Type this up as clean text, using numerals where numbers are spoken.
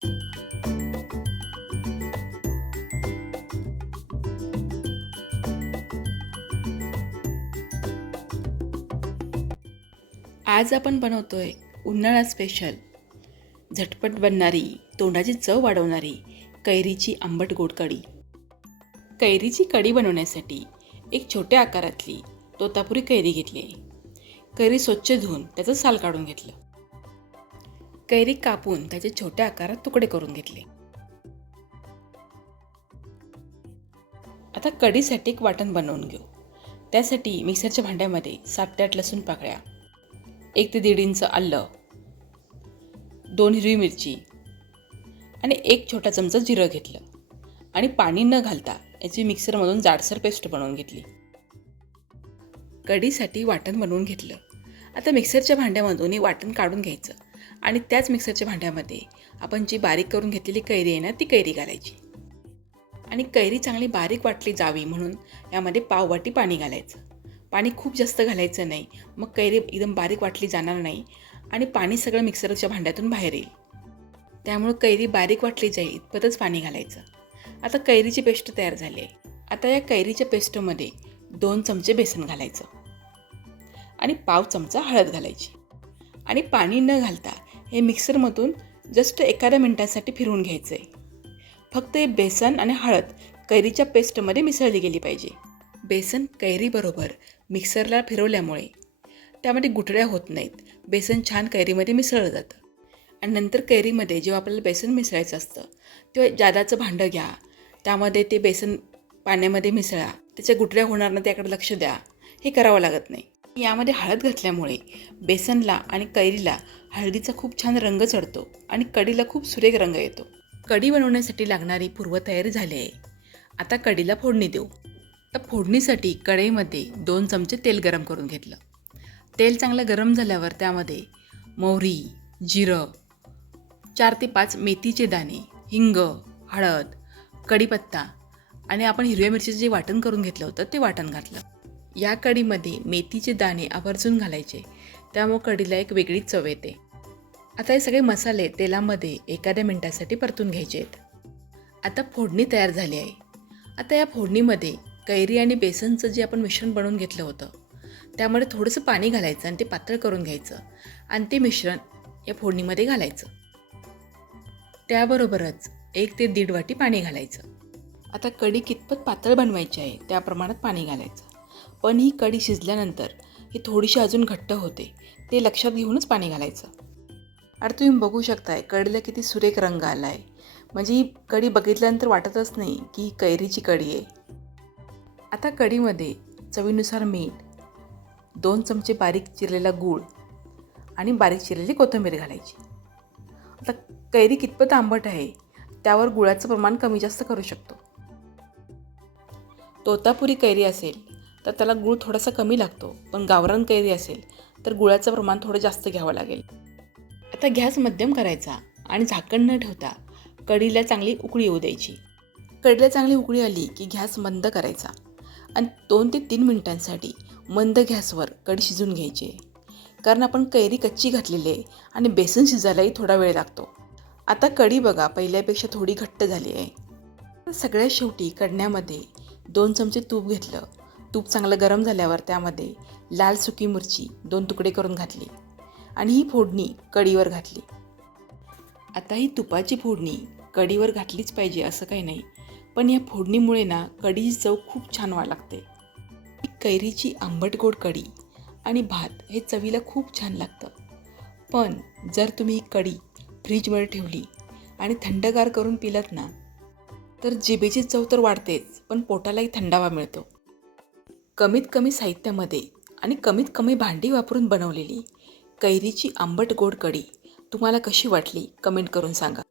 आज आपण बनवतोय उन्हाळा स्पेशल झटपट बनणारी, तोंडाची चव वाढवणारी कैरीची आंबट गोड कढी. कैरीची कढी बनवण्यासाठी एक छोट्या आकारातली तोतापुरी कैरी घेतली आहे. कैरी स्वच्छ धुवून त्याचं साल काढून घेतलं. कैरी कापून त्याचे छोट्या आकारात तुकडे करून घेतले. आता कढीसाठी एक वाटण बनवून घेऊ. त्यासाठी मिक्सरच्या भांड्यामध्ये 7 ते 8 लसूण पाकळ्या, 1 ते 1.5 इंच आलं, 2 हिरवी मिरची आणि 1 छोटा चमचा जिरं घेतलं आणि पाणी न घालता याची मिक्सरमधून जाडसर पेस्ट बनवून घेतली. कढीसाठी वाटण बनवून घेतलं. आता मिक्सरच्या भांड्यामधून हे वाटण काढून घ्यायचं आणि त्याच मिक्सरच्या भांड्यामध्ये आपण जी बारीक करून घेतलेली कैरी आहे ना, ती कैरी घालायची आणि कैरी चांगली बारीक वाटली जावी म्हणून यामध्ये पाव वाटी पाणी घालायचं. पाणी खूप जास्त घालायचं नाही, मग कैरी एकदम बारीक वाटली जाणार नाही आणि पाणी सगळं मिक्सरच्या भांड्यातून बाहेर येईल. त्यामुळं कैरी बारीक वाटली जाईल इतपतच पाणी घालायचं. आता कैरीची पेस्ट तयार झाली आहे. आता या कैरीच्या पेस्टमध्ये 2 चमचे बेसन घालायचं आणि पाव चमचा हळद घालायची आणि पाणी न घालता हे मिक्सरमधून जस्ट एखाद्या मिनिटासाठी फिरवून घ्यायचं आहे. फक्त हे बेसन आणि हळद कैरीच्या पेस्टमध्ये मिसळली गेली पाहिजे. बेसन कैरीबरोबर मिक्सरला फिरवल्यामुळे त्यामध्ये गुठळ्या होत नाहीत. बेसन छान कैरीमध्ये मिसळलं जातं आणि नंतर कैरीमध्ये जेव्हा आपल्याला बेसन मिसळायचं असतं तेव्हा जादाचं भांडं घ्या, त्यामध्ये ते बेसन पाण्यामध्ये मिसळा, त्याच्या गुठळ्या होणार ना त्याकडे लक्ष द्या, हे करावं लागत नाही. यामध्ये हळद घातल्यामुळे बेसनला आणि कैरीला हळदीचा खूप छान रंग चढतो आणि कढीला खूप सुरेख रंग येतो. कढी बनवण्यासाठी लागणारी पूर्वतयारी झाली आहे. आता कढीला फोडणी देऊ. तर फोडणीसाठी कढईमध्ये 2 चमचे तेल गरम करून घेतलं. तेल चांगलं गरम झाल्यावर त्यामध्ये मोहरी, जिरं, 4 ते 5 मेथीचे दाणे, हिंग, हळद, कढीपत्ता आणि आपण हिरव्या मिरचीचं जे वाटण करून घेतलं होतं ते वाटण घातलं. या कढीमध्ये मेथीचे दाणे आवर्जून घालायचे, त्यामुळे कढीला एक वेगळीच चव येते. आता हे सगळे मसाले तेलामध्ये एखाद्या मिनिटासाठी परतून घ्यायचे आहेत. आता फोडणी तयार झाली आहे. आता या फोडणीमध्ये कैरी आणि बेसनचं जे आपण मिश्रण बनवून घेतलं होतं त्यामध्ये थोडंसं पाणी घालायचं आणि ते पातळ करून घ्यायचं आणि ते मिश्रण या फोडणीमध्ये घालायचं. त्याबरोबरच 1 ते 1.5 वाटी पाणी घालायचं. आता कढी कितपत पातळ बनवायची आहे त्या प्रमाणात पाणी घालायचं. पण ही कढी शिजल्यानंतर ही थोडीशी अजून घट्ट होते, ते लक्षात घेऊनच पाणी घालायचं. आणि तुम्ही बघू शकताय कढीला किती सुरेख रंग आला आहे. म्हणजे ही कढी बघितल्यानंतर वाटतच नाही की ही कैरीची कढी आहे. आता कढीमध्ये चवीनुसार मीठ, 2 चमचे बारीक चिरलेला गूळ आणि बारीक चिरलेली कोथिंबीर घालायची. आता कैरी कितपत आंबट आहे त्यावर गुळाचं प्रमाण कमी जास्त करू शकतो. तोतापुरी कैरी असेल तर त्याला गूळ थोडासा कमी लागतो, पण गावरान कैरी असेल तर गुळाचं प्रमाण थोडं जास्त घ्यावं लागेल. आता गॅस मध्यम करायचा आणि झाकण न ठेवता कढीला चांगली उकळी येऊ द्यायची. कढीला चांगली उकळी आली की गॅस मंद करायचा आणि 2 ते 3 मिनिटांसाठी मंद गॅसवर कढी शिजून घ्यायची. कारण आपण कैरी कच्ची घातलेली आहे आणि बेसन शिजायलाही थोडा वेळ लागतो. आता कढी बघा पहिल्यापेक्षा थोडी घट्ट झाली आहे. सगळ्यात शेवटी कढण्यामध्ये 2 चमचे तूप घेतलं. तूप चांगलं गरम झाल्यावर त्यामध्ये लाल सुकी मिरची 2 तुकडे करून घातली आणि ही फोडणी कढीवर घातली. आता ही तुपाची फोडणी कढीवर घातलीच पाहिजे असं काही नाही, पण या फोडणीमुळे ना कढीची चव खूप छान लागते. कैरीची आंबट गोड कढी आणि भात हे चवीला खूप छान लागतं. पण जर तुम्ही ही कढी फ्रीजमध्ये ठेवली आणि थंडगार करून पिलात ना तर जिभेची चव तर वाढतेच, पण पोटालाही थंडावा मिळतो. कमीत कमी साहित्यामध्ये आणि कमीत कमी भांडी वापरून बनवलेली कैरीची आंबट गोड कढी तुम्हाला कशी वाटली कमेंट करून सांगा.